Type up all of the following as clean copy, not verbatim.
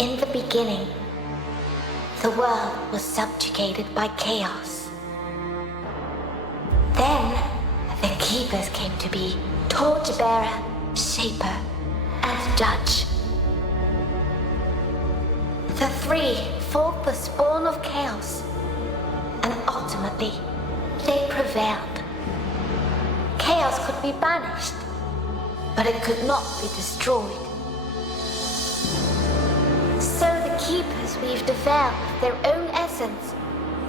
In the beginning, the world was subjugated by chaos. Then, the Keepers came to be torchbearer, shaper, and judge. The three fought the spawn of chaos, and ultimately, they prevailed. Chaos could be banished, but it could not be destroyed. So the Keepers weaved a veil of their own essence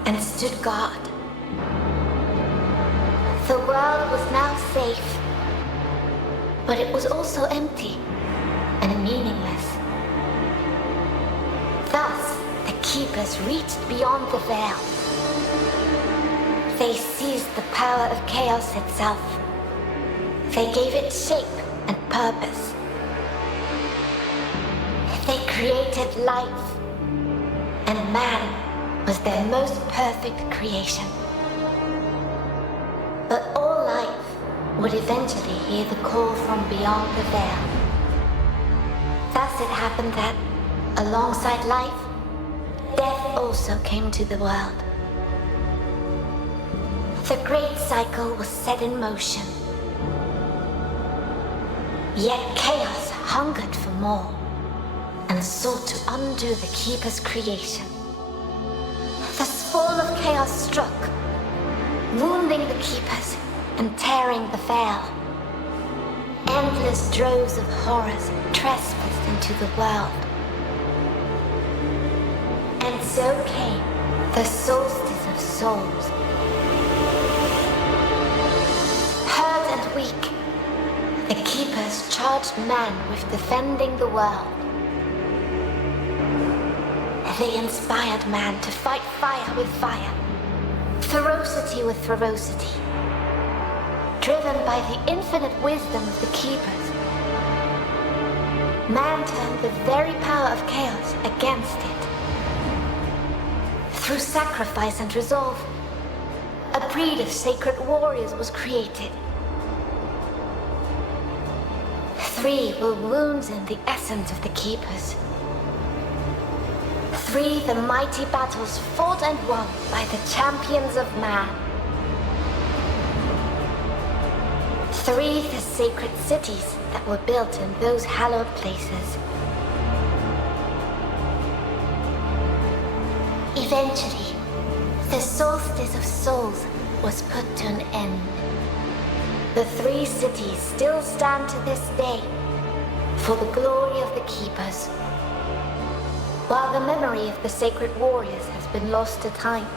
and stood guard. The world was now safe, but it was also empty and meaningless. Thus, the Keepers reached beyond the veil. They seized the power of chaos itself. They gave it shape and purpose. They created life, and man was their most perfect creation. But all life would eventually hear the call from beyond the veil. Thus it happened that, alongside life, death also came to the world. The great cycle was set in motion. Yet chaos hungered for more and sought to undo the Keeper's creation. The spawn of chaos struck, wounding the Keepers and tearing the veil. Endless droves of horrors trespassed into the world. And so came the Soulstice of Souls. Hurt and weak, the Keepers charged man with defending the world. They inspired man to fight fire with fire, ferocity with ferocity. Driven by the infinite wisdom of the Keepers, man turned the very power of chaos against it. Through sacrifice and resolve, a breed of sacred warriors was created. Three were wounds in the essence of the Keepers. Three the mighty battles fought and won by the champions of man. Three the sacred cities that were built in those hallowed places. Eventually, the Soulstice of Souls was put to an end. The three cities still stand to this day for the glory of the Keepers, while the memory of the sacred warriors has been lost to time.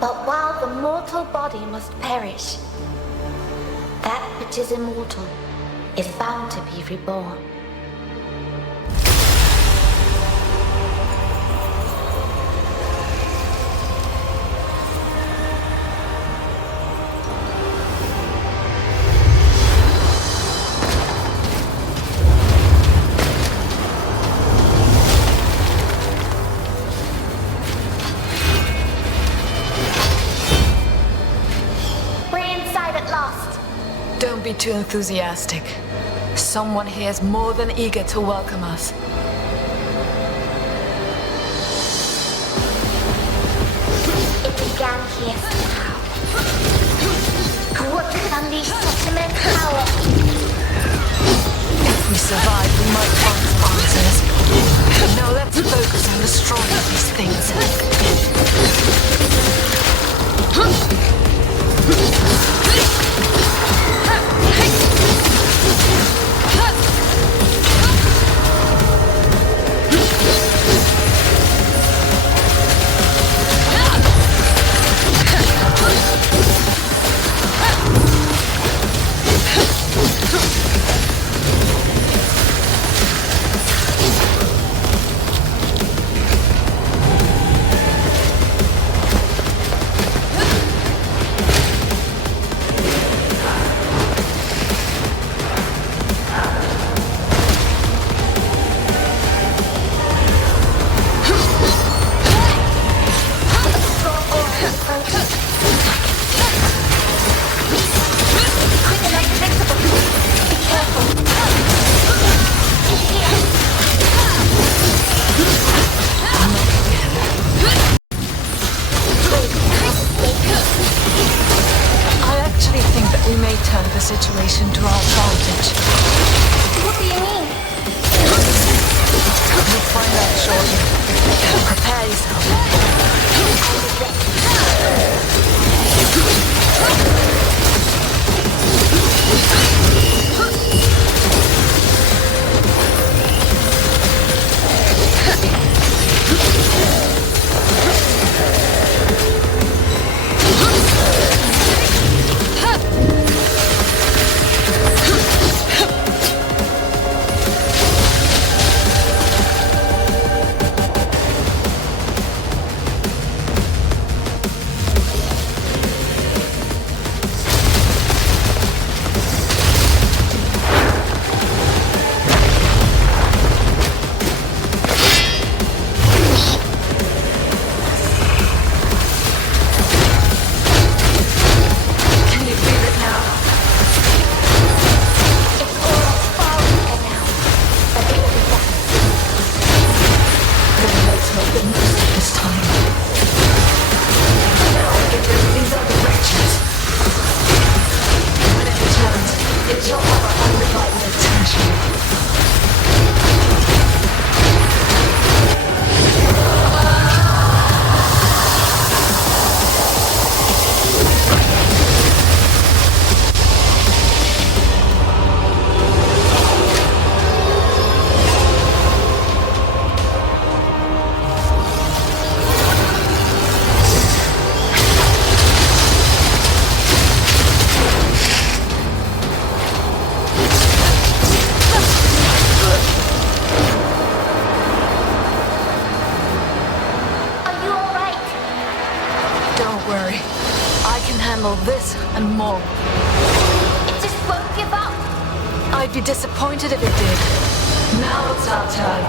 But while the mortal body must perish, that which is immortal is bound to be reborn. Don't be too enthusiastic. Someone here is more than eager to welcome us. It began here somehow. What could unleash such immense power? If we survive, we might find some answers. Now let's focus on destroying these things. advantage. What do you mean? You'll find out shortly. Prepare this and more. It just won't give up. I'd be disappointed if it did. Now it's our turn.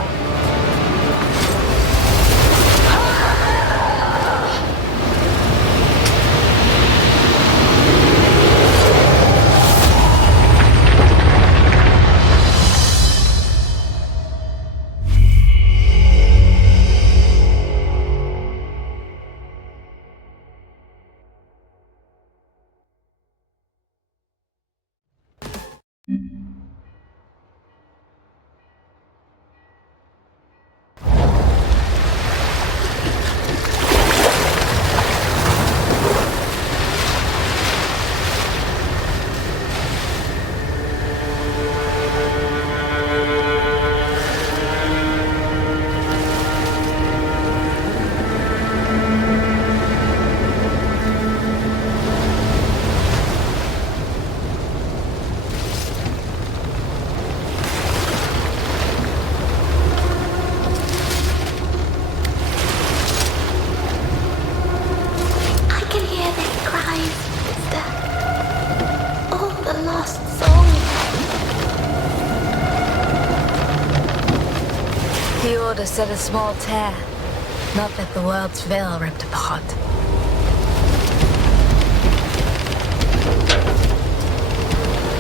Set a small tear, not that the world's veil ripped apart.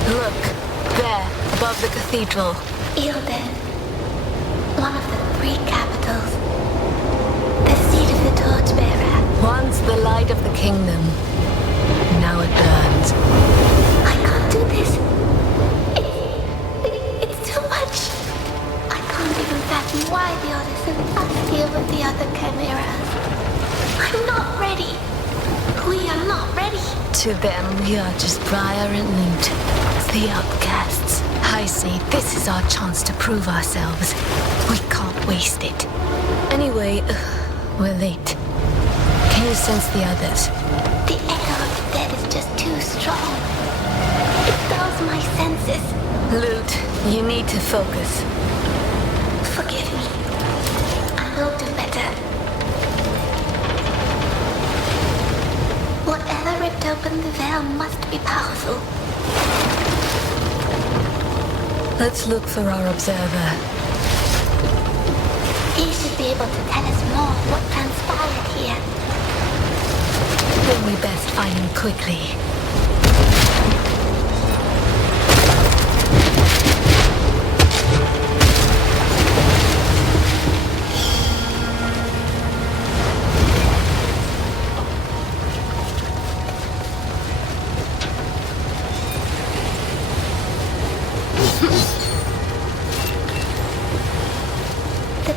Look, there, above the cathedral. Ilden, one of the 3 capitals. The seat of the torchbearer. Once the light of the kingdom, now it burns. I can't do this. It's too much. I can't even fathom why the Odyssey must deal with the other Chimeras. I'm not ready. We are not ready. To them, we are just Briar and Lute, the outcasts. I say this is our chance to prove ourselves. We can't waste it. Anyway, we're late. Can you sense the others? The echo of the dead is just too strong. It dulls my senses. Lute, you need to focus. Forgive me. I will do better. Whatever ripped open the veil must be powerful. Let's look for our observer. He should be able to tell us more what transpired here. Then we best find him quickly. The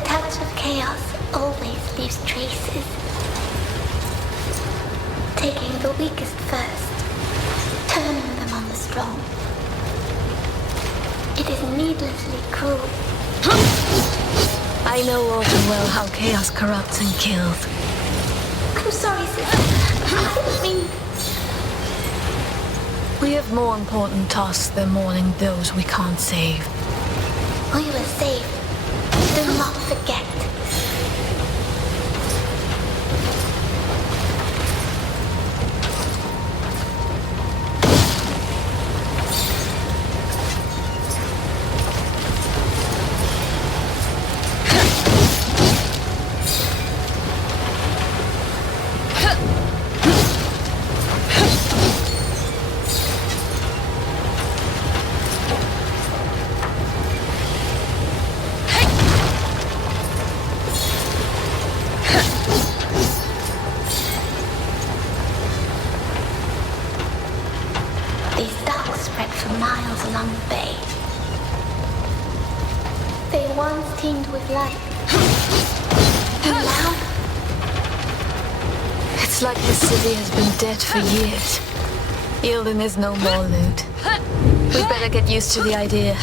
touch of chaos always leaves traces. Taking the weakest first, turning them on the strong. It is needlessly cruel. I know all too well how chaos corrupts and kills. I'm sorry, sister. I didn't mean... We have more important tasks than mourning those we can't save. We were saved. Do not forget. Teemed with life. And now? It's like this city has been dead for years. Yielding is no more, Lute. We better get used to the idea.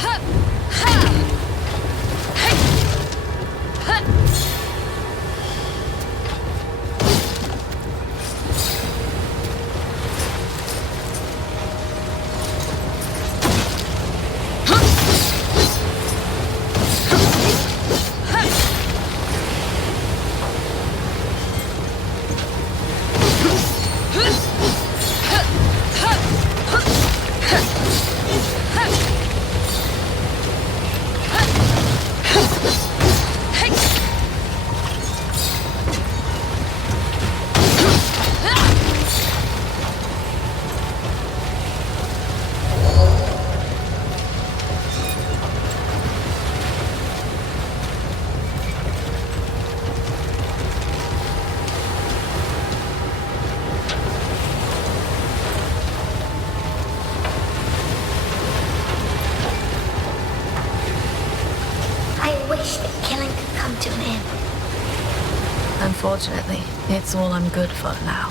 Unfortunately, it's all I'm good for now.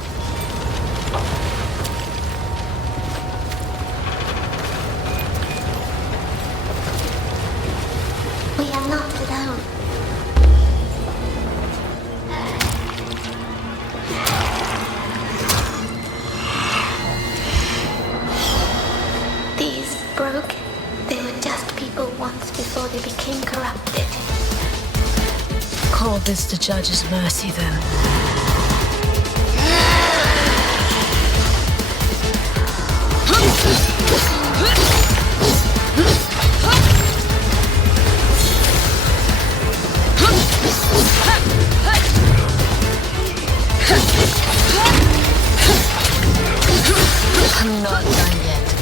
We are not alone. These broke. They were just people once before they became corrupted. Call this the judge's mercy, then. I'm not done yet.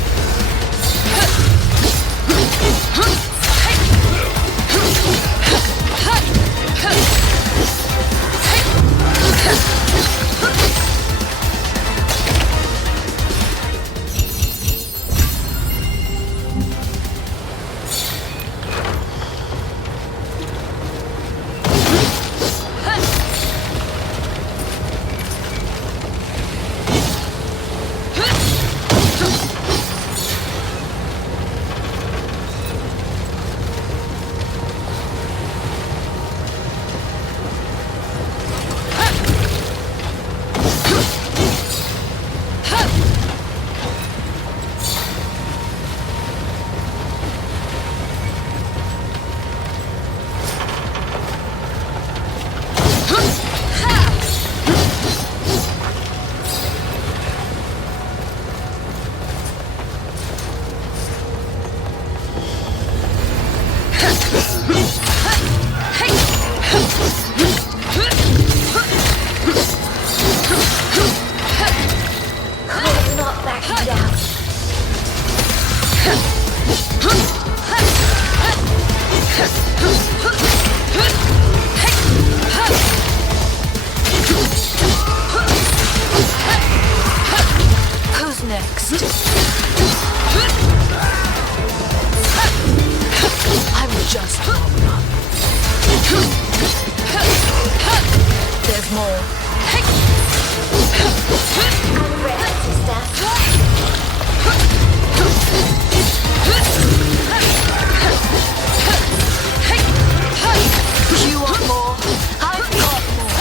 just warm up. There's more. I'm ready, sister. You want more? I've got more.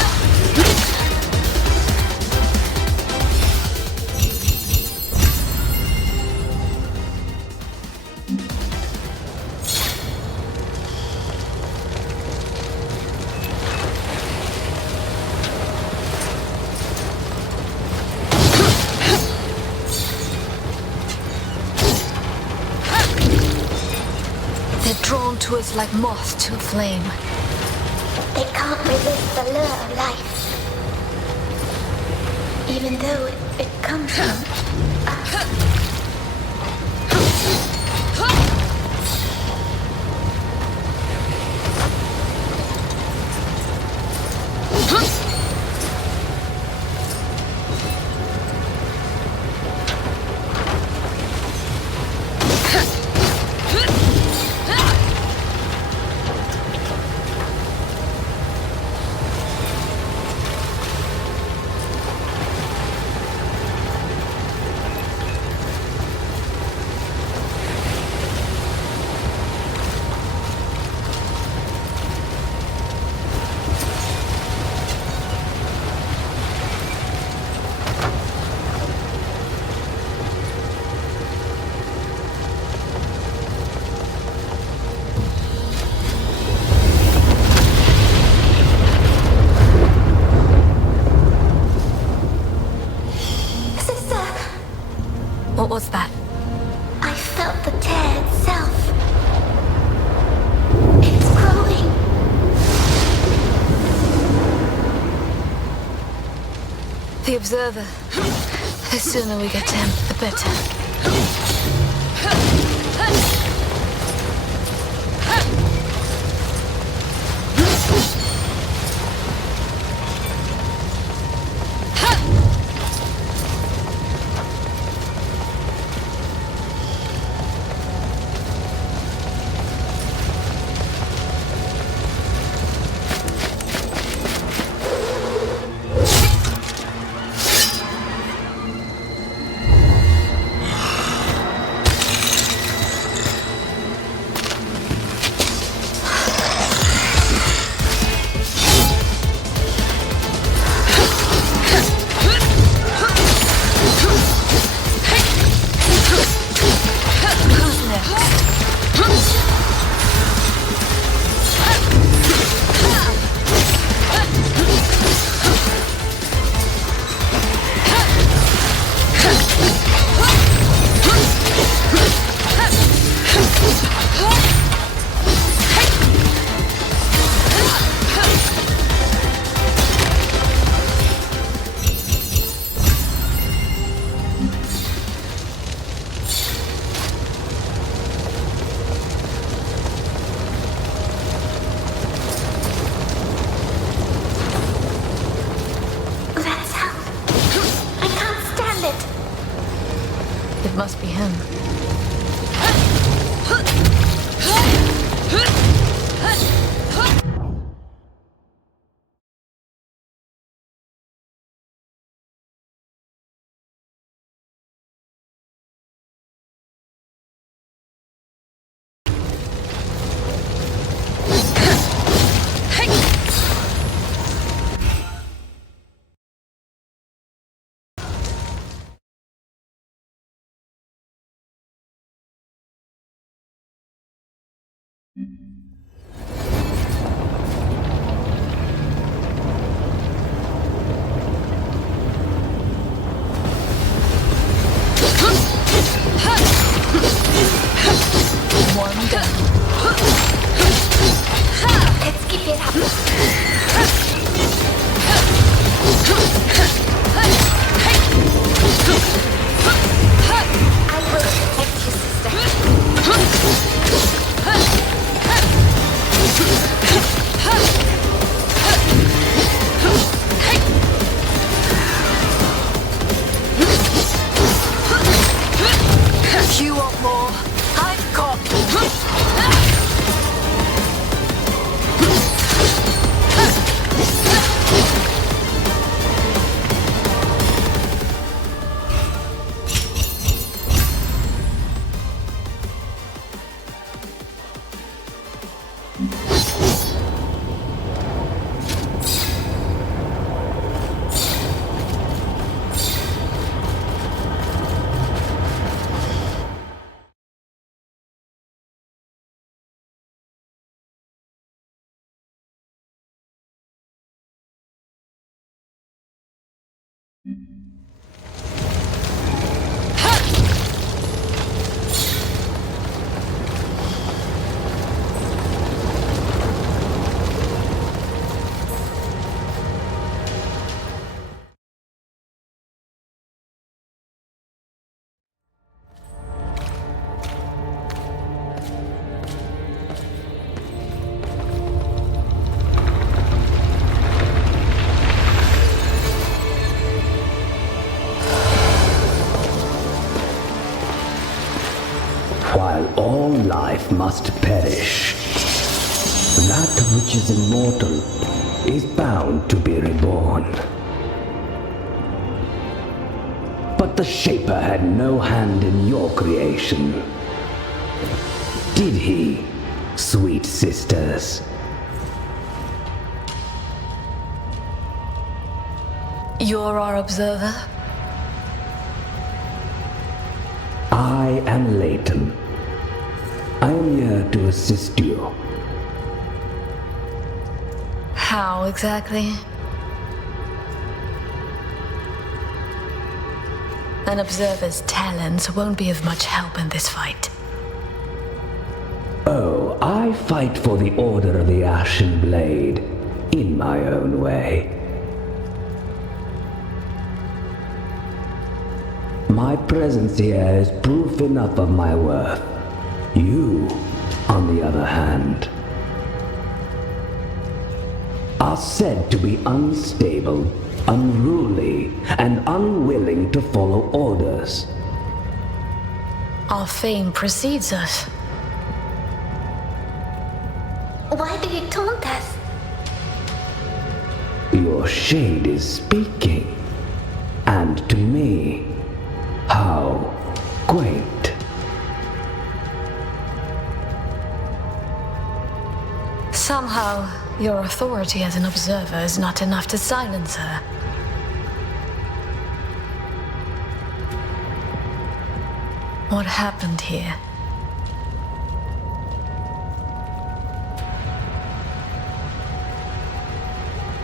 They're drawn to us like moths to a flame. They can't resist the lure of life. Even though it comes from us. What was that? I felt the tear itself. It's growing. The Observer. The sooner we get to him, the better. Must be him. One down. Let's keep it up. I will protect you, sister. While all life must perish, that which is immortal is bound to be reborn. But the Shaper had no hand in your creation. Did he, sweet sisters? You're our observer? I am Leighton. I am here to assist you. How exactly? An observer's talents won't be of much help in this fight. Oh, I fight for the Order of the Ashen Blade in my own way. My presence here is proof enough of my worth. You, on the other hand, are said to be unstable, unruly, and unwilling to follow orders. Our fame precedes us. Why do you taunt us? Your shade is speaking, and to me, how quaint. Somehow, your authority as an observer is not enough to silence her. What happened here?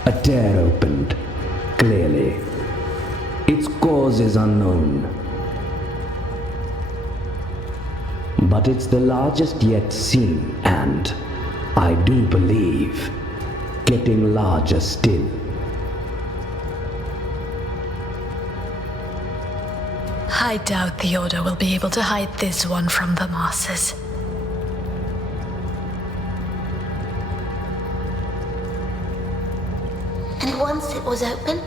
A tear opened, clearly. Its cause is unknown. But it's the largest yet seen, and, I do believe, getting larger still. I doubt the Order will be able to hide this one from the masses. And once it was open?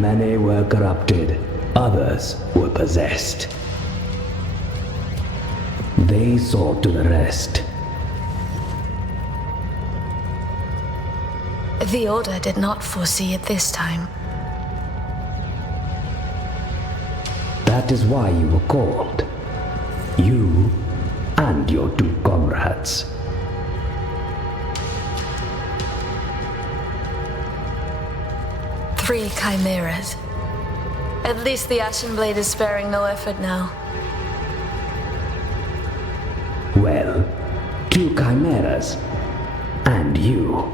Many were corrupted, others were possessed. They saw to the rest. The Order did not foresee it this time. That is why you were called. You and your two comrades. Three Chimeras. At least the Ashen Blade is sparing no effort now. Well, two Chimeras. And you.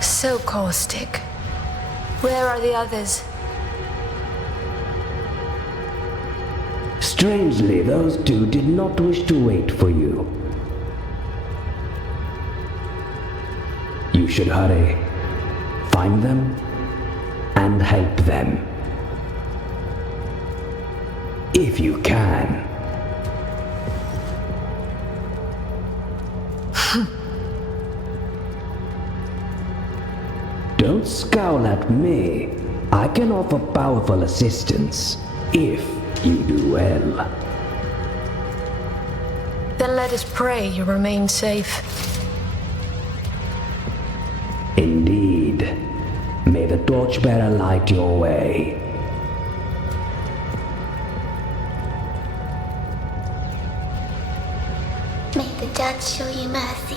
So caustic. Where are the others? Strangely, those two did not wish to wait for you. You should hurry. Find them and help them. If you can. Don't scowl at me. I can offer powerful assistance, if you do well. Then let us pray you remain safe. Indeed. May the torchbearer light your way. judge show you mercy.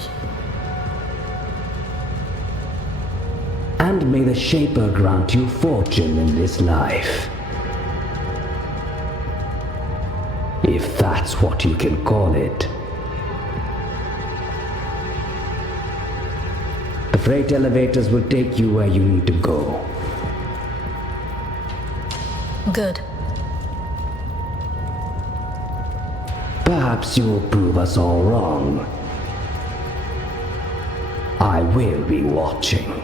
And may the Shaper grant you fortune in this life. If that's what you can call it. The freight elevators will take you where you need to go. Good. Perhaps you will prove us all wrong. I will be watching.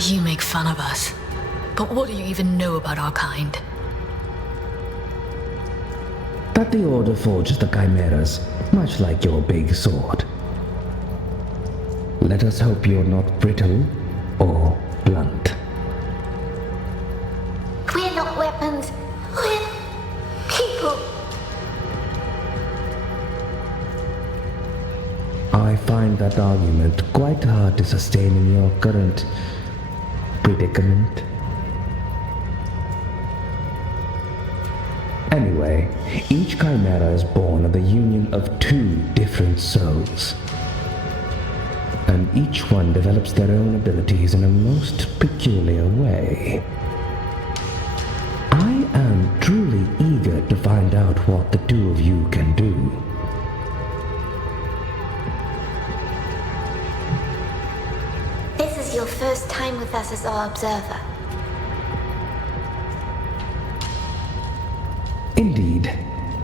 You make fun of us. But what do you even know about our kind? That the Order forges the Chimeras, much like your big sword. Let us hope you're not brittle or blunt. We're not weapons. We're people. I find that argument quite hard to sustain in your current predicament. Anyway, each Chimera is born of the union of two different souls. And each one develops their own abilities in a most peculiar way. I am truly eager to find out what the two of you can do. This is your first time with us as our observer. Indeed,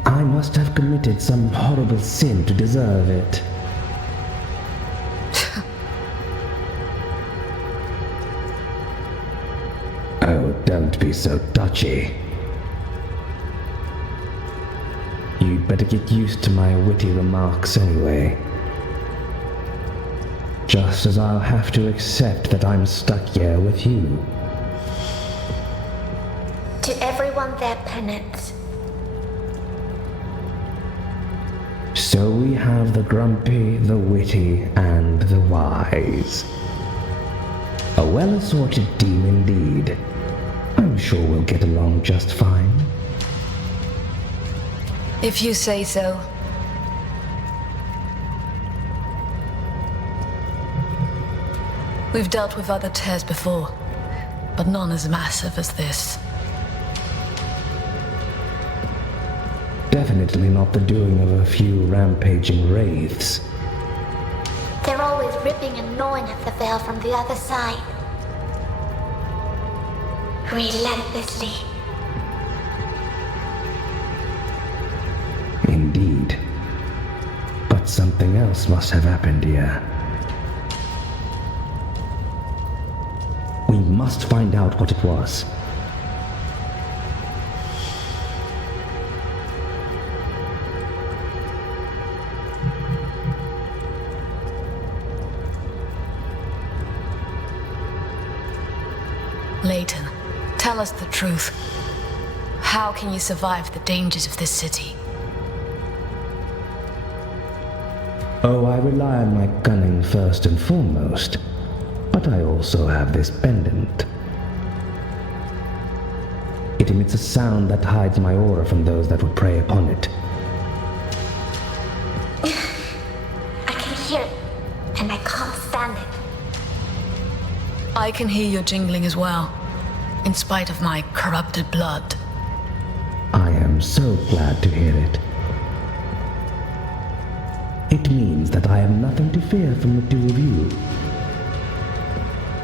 I must have committed some horrible sin to deserve it. Oh, don't be so touchy. You'd better get used to my witty remarks anyway. Just as I'll have to accept that I'm stuck here with you. To everyone their penance. So we have the grumpy, the witty, and the wise. A well-assorted team indeed. I'm sure we'll get along just fine. If you say so. We've dealt with other tears before, but none as massive as this. Definitely not the doing of a few rampaging wraiths. They're always ripping and gnawing at the veil from the other side. Relentlessly. Indeed. But something else must have happened here. We must find out what it was. Layton, tell us the truth. How can you survive the dangers of this city? Oh, I rely on my cunning first and foremost, but I also have this pendant. It emits a sound that hides my aura from those that would prey upon it. I can hear it, and I can't stand it. I can hear your jingling as well, in spite of my corrupted blood. I am so glad to hear it. It means that I have nothing to fear from the two of you.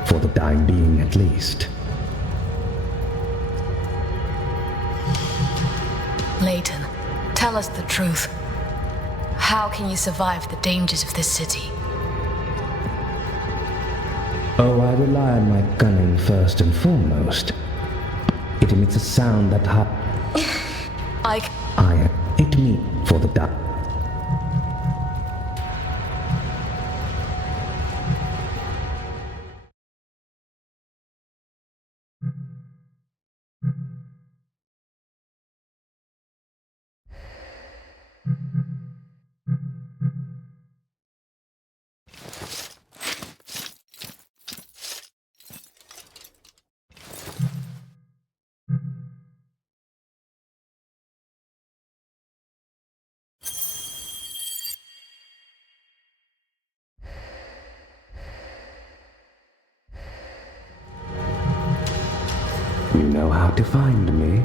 For the time being, at least. Layton, tell us the truth. How can you survive the dangers of this city? Oh, I rely on my cunning first and foremost. It emits a sound that it me for the dark. know how to find me.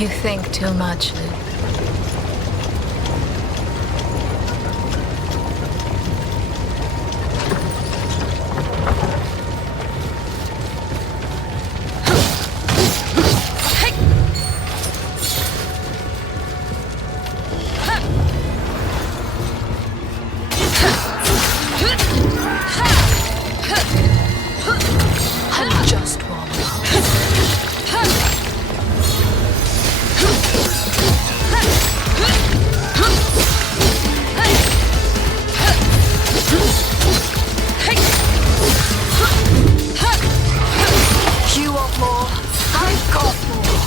You think too much, Lute. I'm just warming up. You want more? I've got more.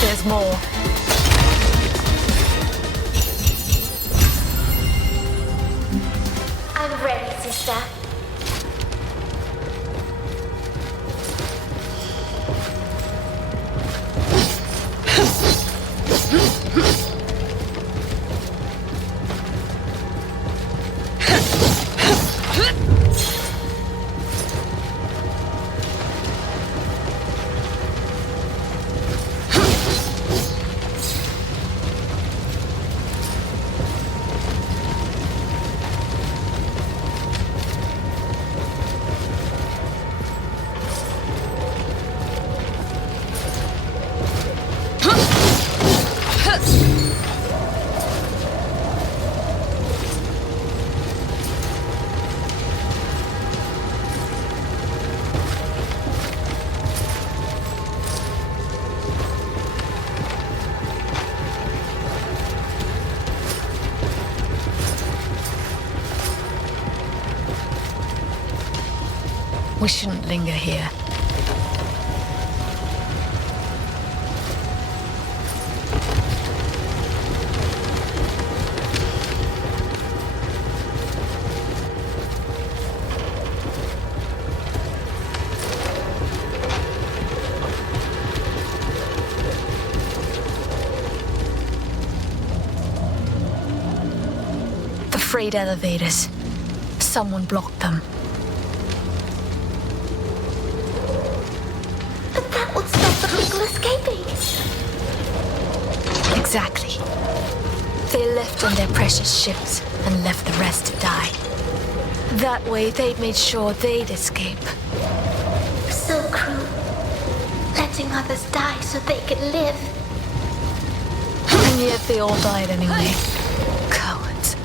There's more. I'm ready, sister. We shouldn't linger here. The freight elevators. Someone blocked them. But that would stop the people escaping. Exactly. They left on their precious ships and left the rest to die. That way, they'd made sure they'd escape. So cruel. Letting others die so they could live. And yet they all died anyway. Cowards.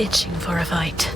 itching for a fight.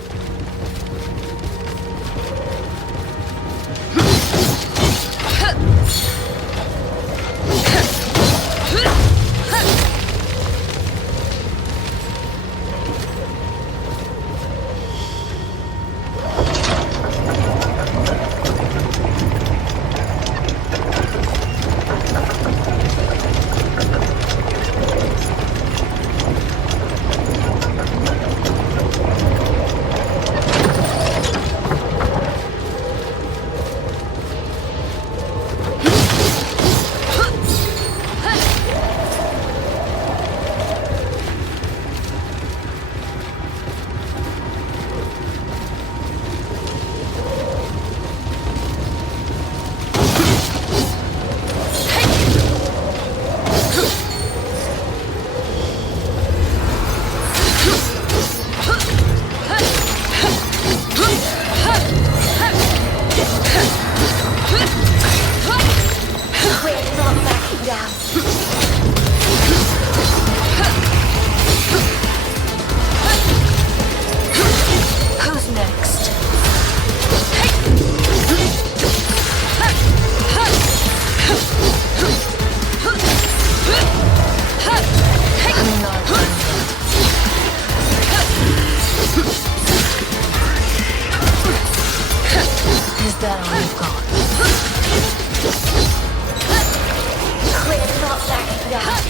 Is that all you've got? We're not backing down.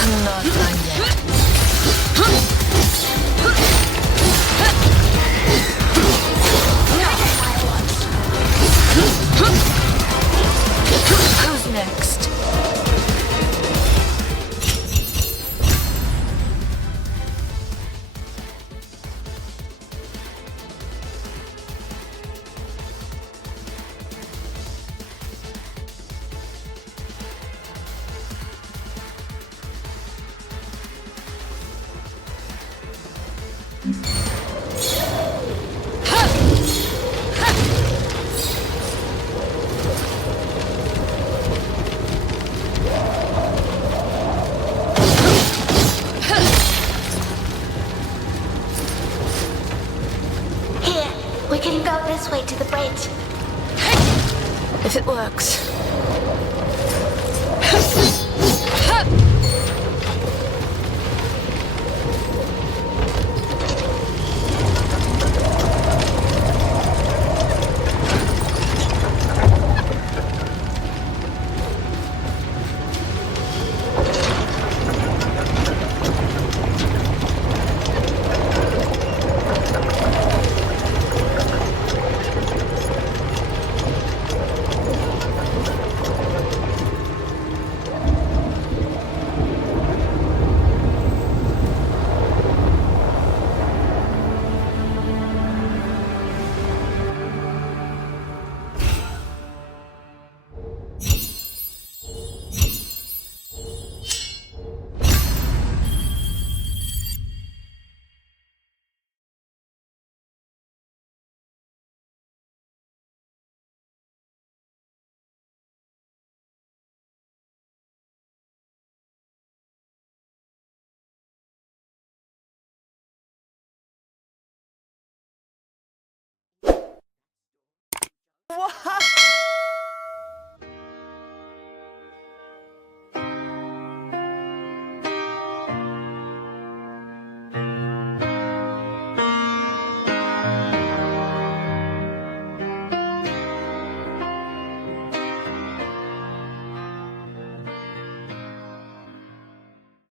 I'm not done yet. Who's next? Here, we can go this way to the bridge. If it works. What?